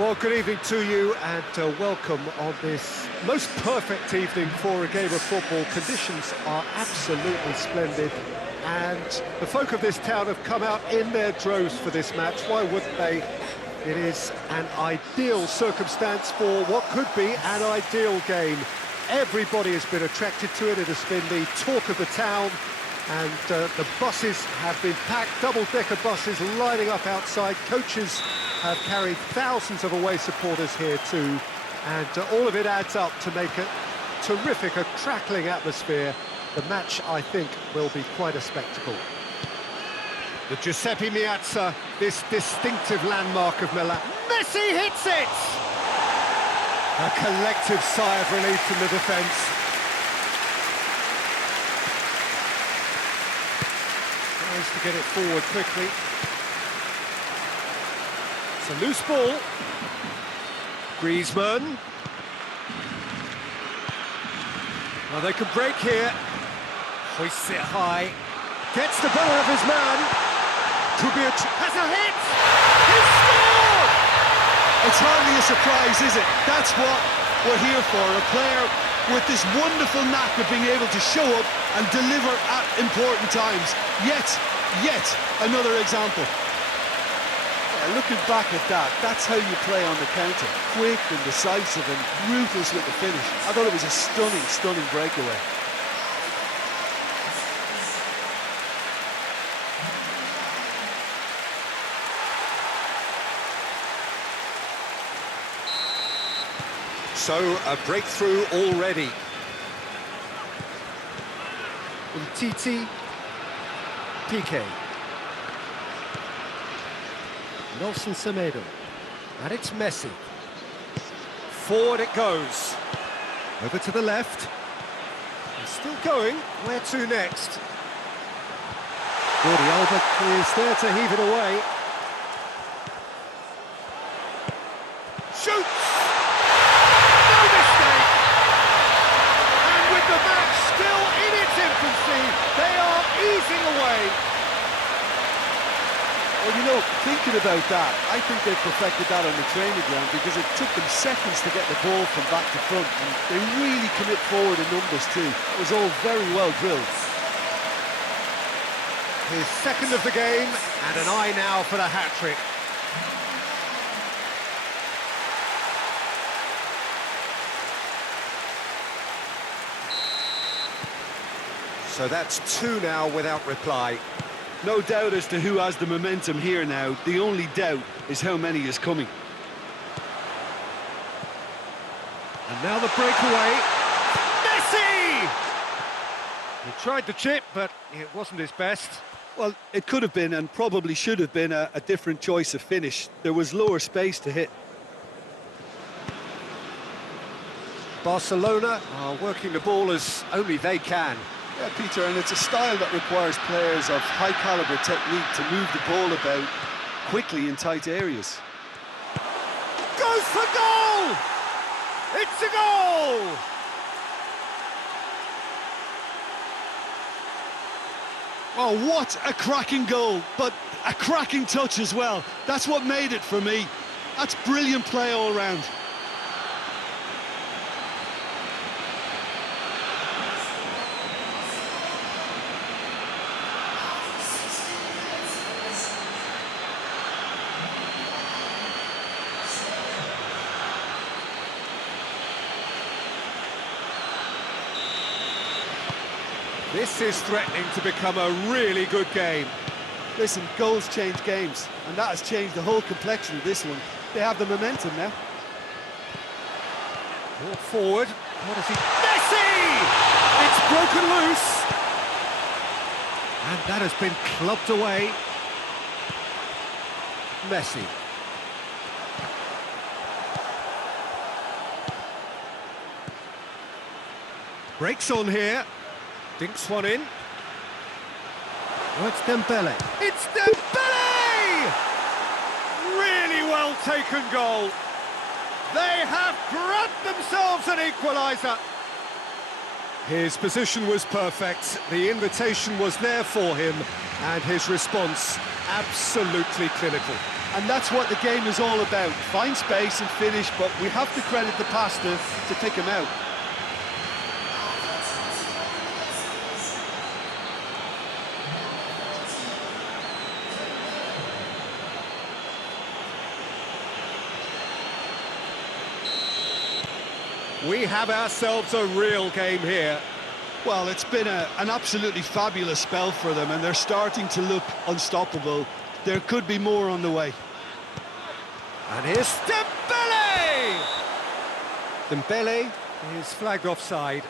Well, good evening to you and welcome on this most perfect evening for a game of football. Conditions are absolutely splendid and the folk of this town have come out in their droves for this match. Why wouldn't they? It is an ideal circumstance for what could be an ideal game. Everybody has been attracted to it. It has been the talk of the town. And the buses have been packed, double-decker buses lining up outside. Coaches have carried thousands of away supporters here too. And all of it adds up to make a terrific, a crackling atmosphere. The match, I think, will be quite a spectacle. The Giuseppe Meazza, this distinctive landmark of Milan. Messi hits it! A collective sigh of relief from the defence. Tries to get it forward quickly. It's a loose ball. Griezmann. Well, they could break here. Hoists it high. Gets the better of his man. Could be has a hit! He scored! It's hardly a surprise, is it? That's what we're here for. A player with this wonderful knack of being able to show up and deliver at important times. Yet another example. Yeah, looking back at that, that's how you play on the counter. Quick and decisive and ruthless with the finish. I thought it was a stunning breakaway. So, a breakthrough already. Titi, Piqué. Nelson Semedo. And it's Messi. Forward it goes. Over to the left. He's still going. Where to next? Jordi Alba is there to heave it away. Shoots! No mistake! And with the match still in its infancy, they are easing away. Well, you know, thinking about that, I think they perfected that on the training ground because it took them seconds to get the ball from back to front, and they really commit forward in numbers too. It was all very well drilled. His second of the game, and an eye now for the hat-trick. So that's two now without reply. No doubt as to who has the momentum here now. The only doubt is how many is coming. And now the breakaway. Messi! He tried the chip, but it wasn't his best. Well, it could have been and probably should have been a different choice of finish. There was lower space to hit. Barcelona are working the ball as only they can. Yeah, Peter, and it's a style that requires players of high-caliber technique to move the ball about quickly in tight areas. Goes for goal! It's a goal! Oh, what a cracking goal, but a cracking touch as well. That's what made it for me. That's brilliant play all round. This is threatening to become a really good game. Listen, goals change games, and that has changed the whole complexion of this one. They have the momentum now. Walk forward. What is he? Messi! It's broken loose. And that has been clubbed away. Messi. Breaks on here. Dinks one in. Oh, it's Dembele. It's Dembele! Really well taken goal. They have grabbed themselves an equaliser. His position was perfect. The invitation was there for him, and his response absolutely clinical. And that's what the game is all about. Find space and finish, but we have to credit the pass to pick him out. We have ourselves a real game here. Well, it's been an absolutely fabulous spell for them, and they're starting to look unstoppable. There could be more on the way. And here's Dembele! Dembele is flagged offside.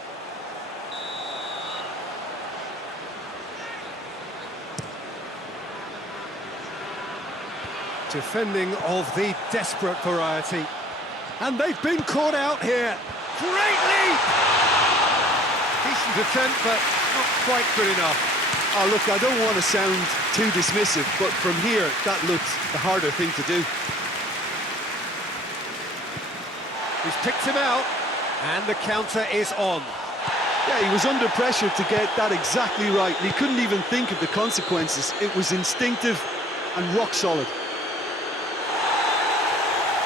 Defending of the desperate variety. And they've been caught out here. Great leap! Decent attempt, but not quite good enough. Oh, look, I don't want to sound too dismissive, but from here, that looked the harder thing to do. He's picked him out, and the counter is on. Yeah, he was under pressure to get that exactly right, and he couldn't even think of the consequences. It was instinctive and rock solid.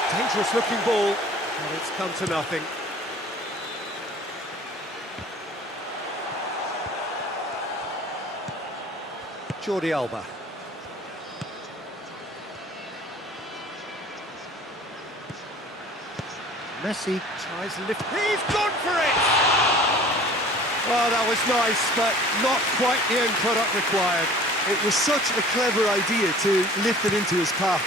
Dangerous looking ball, and it's come to nothing. Jordi Alba. Messi tries to lift. He's gone for it! Well, that was nice, but not quite the end product required. It was such a clever idea to lift it into his path.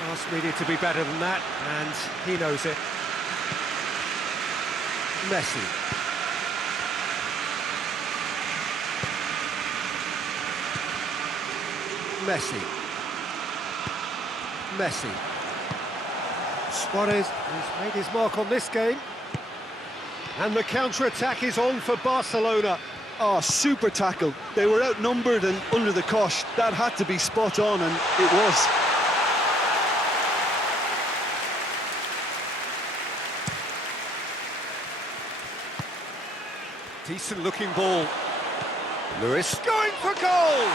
Pass needed to be better than that, and he knows it. Messi. Messi. Messi. Suarez has made his mark on this game. And the counter-attack is on for Barcelona. Oh, super tackle. They were outnumbered and under the cosh. That had to be spot on, and it was. Decent looking ball. Lewis going for goal!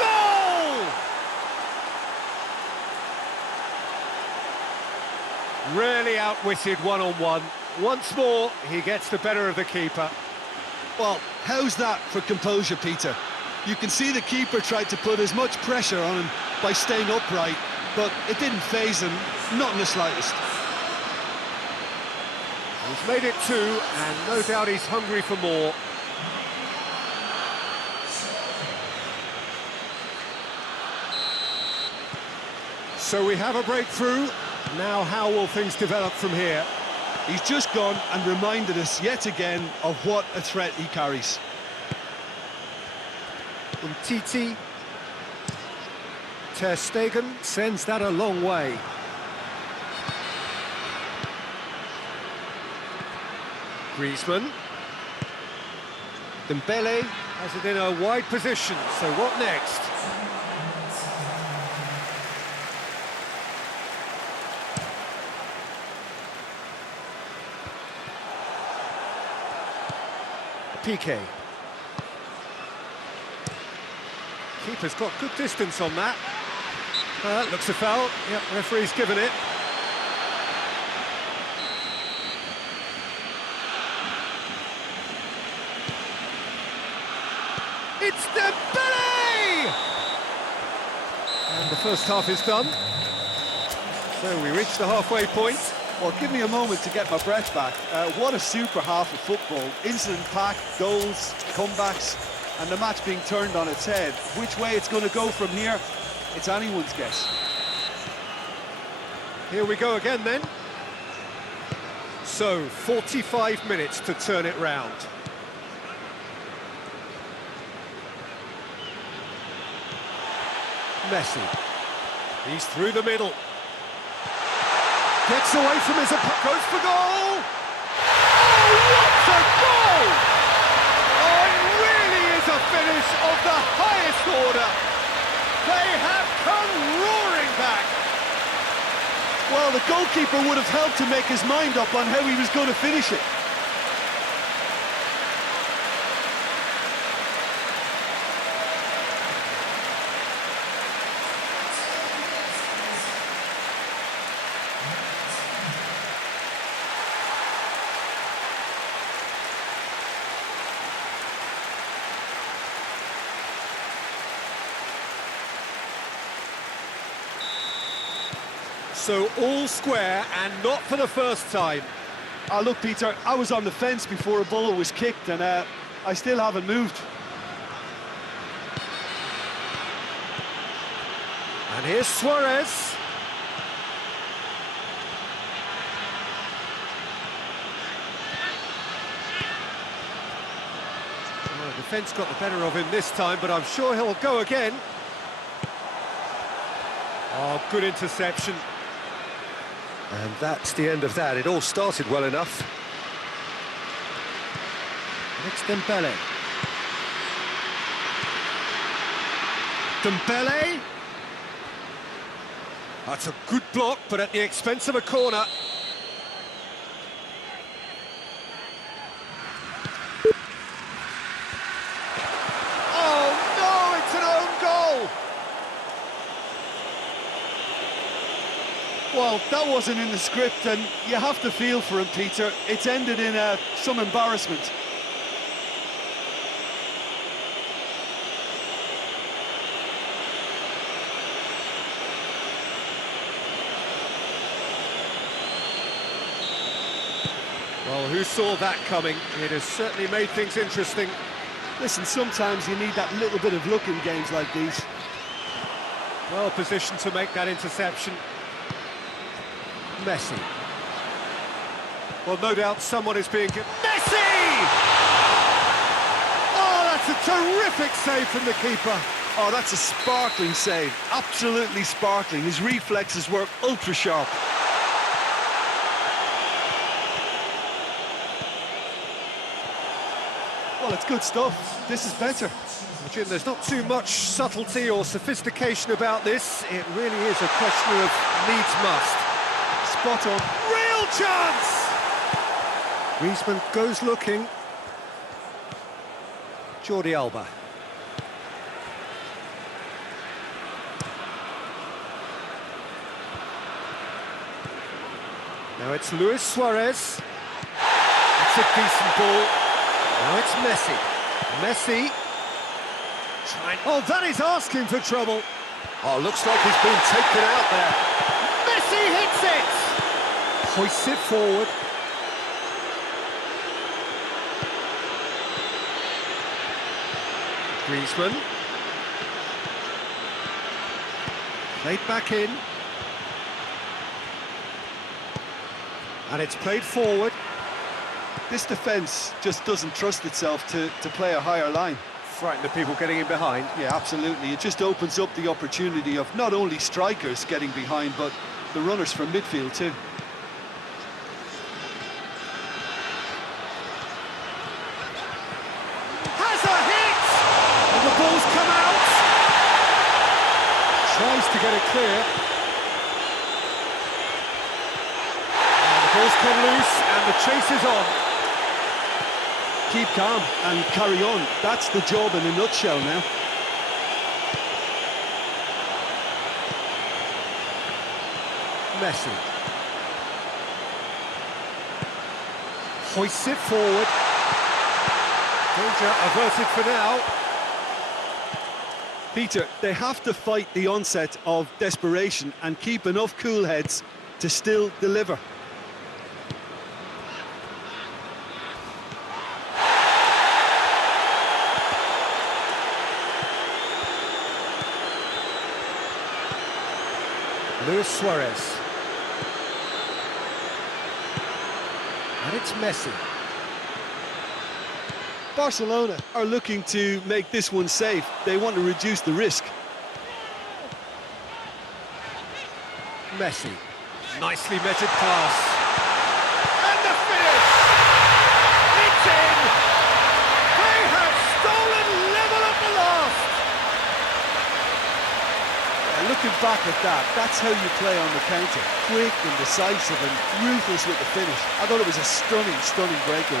Goal! Really outwitted one-on-one. Once more, he gets the better of the keeper. Well, how's that for composure, Peter? You can see the keeper tried to put as much pressure on him by staying upright, but it didn't faze him, not in the slightest. He's made it two, and no doubt he's hungry for more. So we have a breakthrough. Now how will things develop from here? He's just gone and reminded us yet again of what a threat he carries. Titi. Ter Stegen sends that a long way. Griezmann. Dembele has it in a wide position, so what next? Piqué. Keeper's got good distance on that. Looks a foul. Yep, referee's given it. It's Dembele! And the first half is done. So we reach the halfway point. Well, give me a moment to get my breath back. What a super half of football. Incident-packed, goals, comebacks, and the match being turned on its head. Which way it's going to go from here, it's anyone's guess. Here we go again then. So, 45 minutes to turn it round. Messi. He's through the middle. Gets away from his opponent, goes for goal! Oh, what a goal! Oh, it really is a finish of the highest order. They have come roaring back. Well, the goalkeeper would have helped to make his mind up on how he was going to finish it. So all square and not for the first time. Look, Peter, I was on the fence before a ball was kicked, and I still haven't moved. And here's Suarez. Well, the defence got the better of him this time, but I'm sure he'll go again. Oh, good interception. And that's the end of that. It all started well enough. It's Dembele. Dembele. That's a good block, but at the expense of a corner. Oh no, it's an own goal! Well, that wasn't in the script, and you have to feel for him, Peter. It's ended in some embarrassment. Well, who saw that coming? It has certainly made things interesting. Listen, sometimes you need that little bit of luck in games like these. Well positioned to make that interception. Messi. Well, no doubt someone is being... Messi! Oh, that's a terrific save from the keeper. Oh, that's a sparkling save. Absolutely sparkling. His reflexes work ultra sharp. Well, it's good stuff. This is better. Jim, there's not too much subtlety or sophistication about this. It really is a question of needs must. Spot on. Real chance! Griezmann goes looking. Jordi Alba. Now it's Luis Suarez. It's a decent ball. Now it's Messi. Messi. Oh, that is asking for trouble. Oh, looks like he's been taken out there. Messi hits it! Hoists it forward. Griezmann. Played back in. And it's played forward. This defence just doesn't trust itself to play a higher line. Frighten the people getting in behind. Yeah, absolutely. It just opens up the opportunity of not only strikers getting behind, but the runners from midfield too. Has a hit! And the ball's come out. Tries to get it clear. And the ball's come loose and the chase is on. Keep calm and carry on. That's the job in a nutshell now. Messi. Hoists it forward. Danger averted for now. Peter, they have to fight the onset of desperation and keep enough cool heads to still deliver. Luis Suarez. And it's Messi. Barcelona are looking to make this one safe. They want to reduce the risk. Messi. Nicely measured pass. And the finish! It's in! They have stolen level at the last! Looking back at that, that's how you play on the counter. Quick and decisive and ruthless with the finish. I thought it was a stunning, stunning breakaway.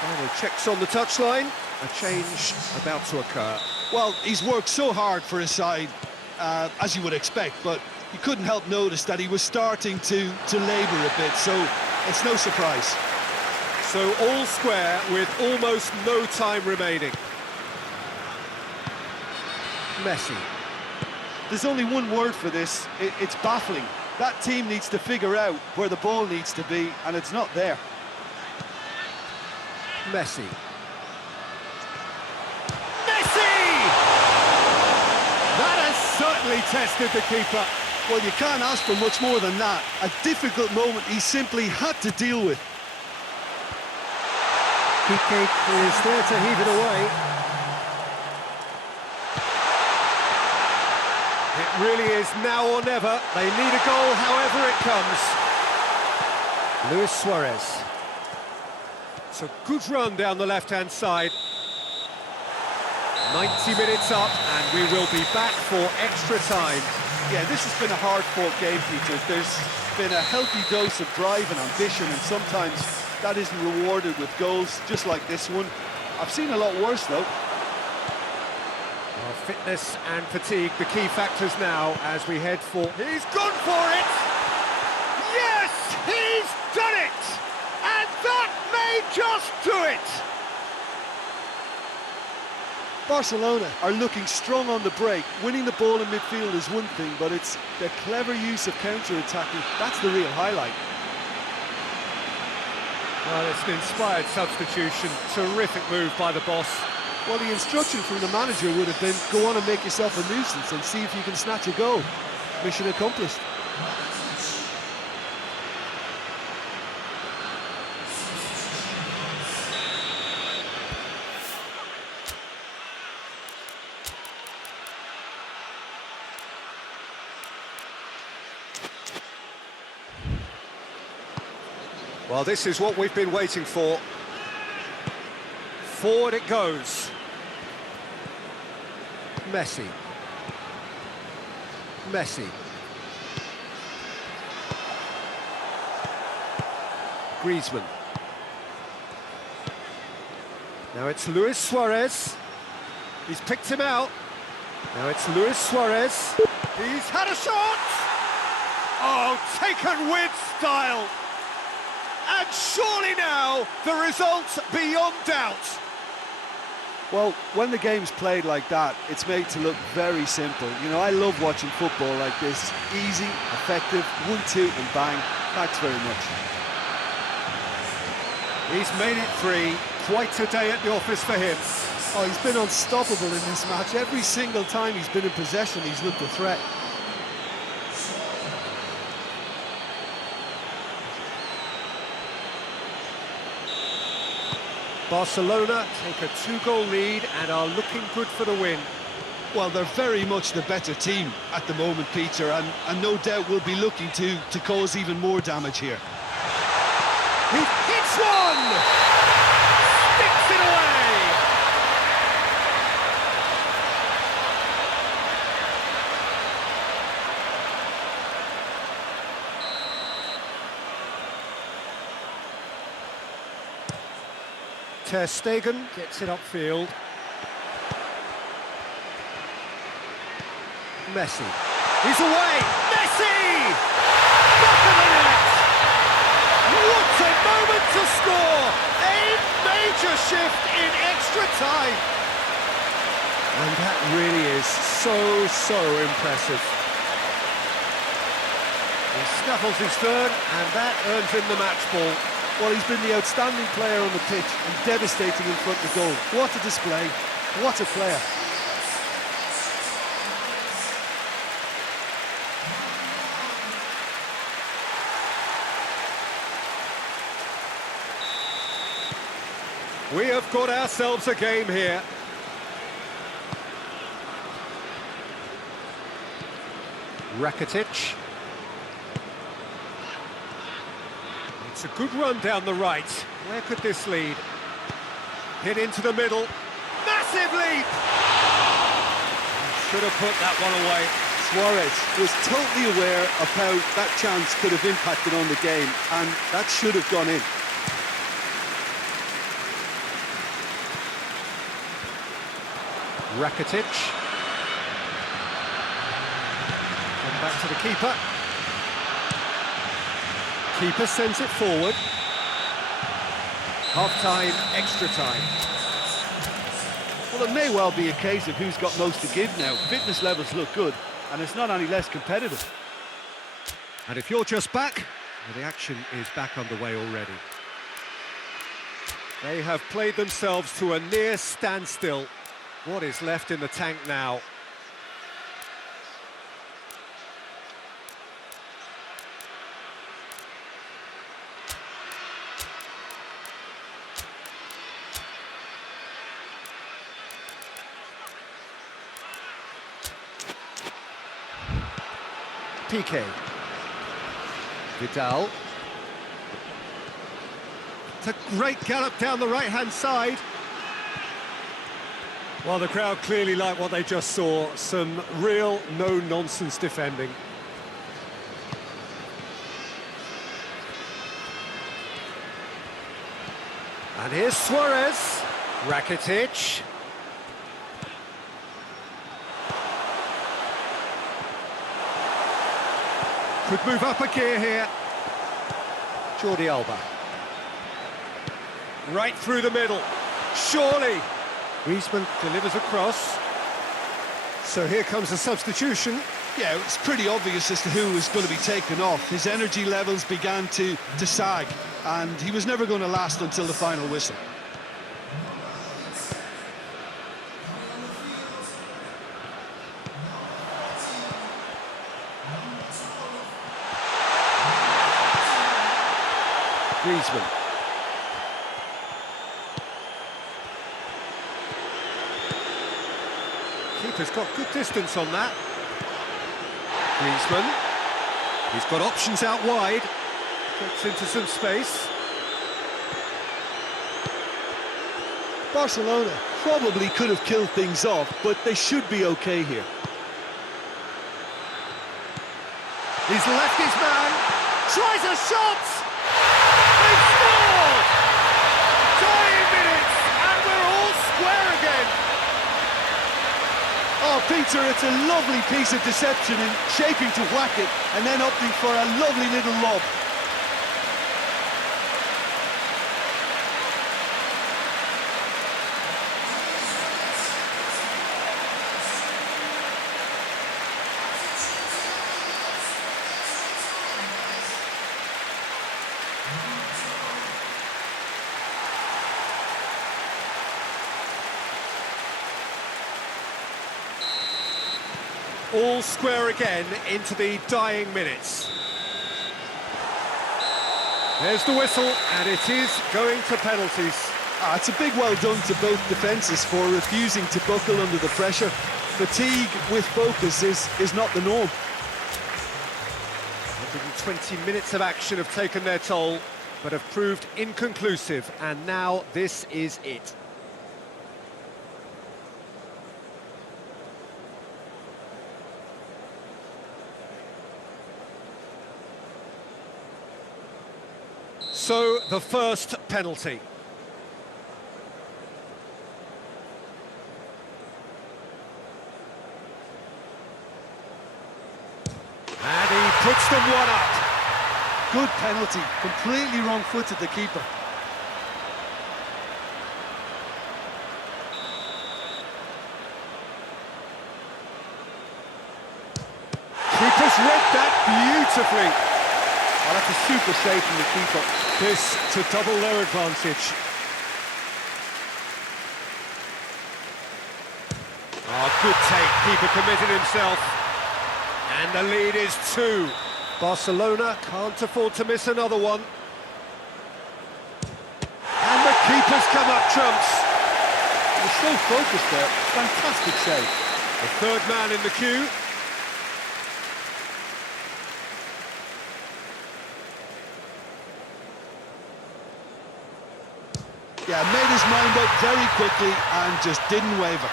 Final checks on the touchline. A change about to occur. Well, he's worked so hard for his side, as you would expect, but you couldn't help notice that he was starting to labour a bit, so it's no surprise. So all square with almost no time remaining. Messi. There's only one word for this, it's baffling. That team needs to figure out where the ball needs to be, and it's not there. Messi. That has certainly tested the keeper. Well, you can't ask for much more than that. A difficult moment he simply had to deal with. Piqué is there to heave it away. It really is now or never. They need a goal however it comes. Luis Suarez. It's a good run down the left-hand side. 90 minutes up, and we will be back for extra time. Yeah, this has been a hard-fought game, Peter. There's been a healthy dose of drive and ambition, and sometimes that isn't rewarded with goals, just like this one. I've seen a lot worse, though. Well, fitness and fatigue, the key factors now as we head for... He's gone for it! Yes, he's done it! And that may just do it! Barcelona are looking strong on the break. Winning the ball in midfield is one thing, but it's the clever use of counter-attacking. That's the real highlight. Well, it's an inspired substitution. Terrific move by the boss. Well, the instruction from the manager would have been, go on and make yourself a nuisance and see if you can snatch a goal. Mission accomplished. Well, this is what we've been waiting for. Forward it goes. Messi. Messi. Griezmann. Now it's Luis Suarez. He's picked him out. Now it's Luis Suarez. He's had a shot! Oh, taken with style! And surely now, the result's beyond doubt. Well, when the game's played like that, it's made to look very simple. You know, I love watching football like this. Easy, effective, 1-2 and bang. Thanks very much. He's made it 3. Quite a day at the office for him. Oh, he's been unstoppable in this match. Every single time he's been in possession, he's looked a threat. Barcelona take a 2-goal lead and are looking good for the win. Well, they're very much the better team at the moment, Peter, and no doubt will be looking to cause even more damage here. He hits one! Sticks it away! Ter Stegen gets it upfield. Messi. He's away! Messi! Back of the net! What a moment to score! A major shift in extra time! And that really is so impressive. He snuffles his third, and that earns him the match ball. Well, he's been the outstanding player on the pitch and devastating in front of goal. What a display, what a player. We have got ourselves a game here. Rakitic. It's a good run down the right. Where could this lead? Hit into the middle. Massive leap! Should have put that one away. Suarez was totally aware of how that chance could have impacted on the game, and that should have gone in. Rakitic. And back to the keeper. Keeper sends it forward. Half-time, extra time. Well, it may well be a case of who's got most to give now. Fitness levels look good, and it's not any less competitive. And if you're just back, well, the action is back underway already. They have played themselves to a near standstill. What is left in the tank now? Piqué. Vidal. It's a great gallop down the right-hand side. Well, the crowd clearly like what they just saw. Some real no-nonsense defending. And here's Suarez. Rakitic. Could move up a gear here. Jordi Alba. Right through the middle. Surely. Griezmann delivers across. So here comes a substitution. Yeah, it's pretty obvious as to who was going to be taken off. His energy levels began to sag, and he was never going to last until the final whistle. Griezmann. Keeper's got good distance on that. Griezmann. He's got options out wide. Gets into some space. Barcelona probably could have killed things off, but they should be okay here. He's left his man. Tries a shot. They've scored! Dying minutes, and we're all square again. Oh, Peter, it's a lovely piece of deception in shaping to whack it and then opting for a lovely little lob. All square again into the dying minutes. There's the whistle, and it is going to penalties. It's a big well done to both defences for refusing to buckle under the pressure. Fatigue with focus is not the norm. 120 minutes of action have taken their toll, but have proved inconclusive, and now this is it. So, the first penalty. And he puts them one up. Good penalty, completely wrong-footed the keeper. Keeper's read that beautifully. Oh, that's a super save from the keeper. This to double their advantage. Oh, good take. Keeper committed himself. And the lead is 2. Barcelona can't afford to miss another one. And the keeper's come up trumps. He was so focused there. Fantastic save. The third man in the queue. Yeah, made his mind up very quickly and just didn't waver.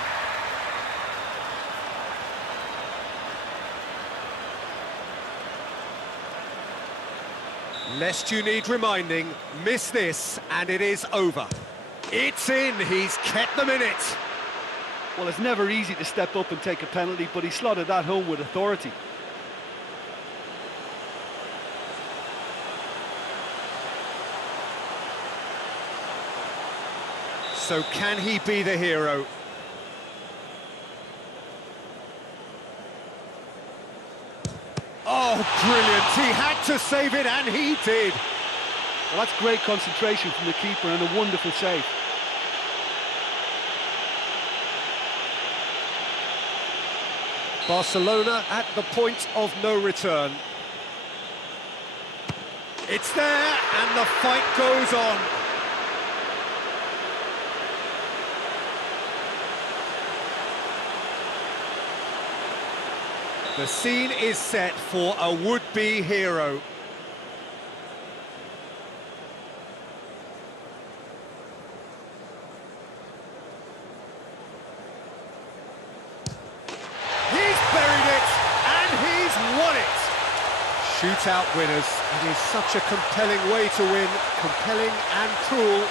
Lest you need reminding, miss this and it is over. It's in, he's kept them in it. Well, it's never easy to step up and take a penalty, but he slotted that home with authority. So can he be the hero? Oh, brilliant. He had to save it, and he did. Well, that's great concentration from the keeper and a wonderful save. Barcelona at the point of no return. It's there, and the fight goes on. The scene is set for a would-be hero. He's buried it, and he's won it. Shootout winners. It is such a compelling way to win, compelling and cruel,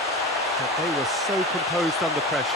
but they were so composed under pressure.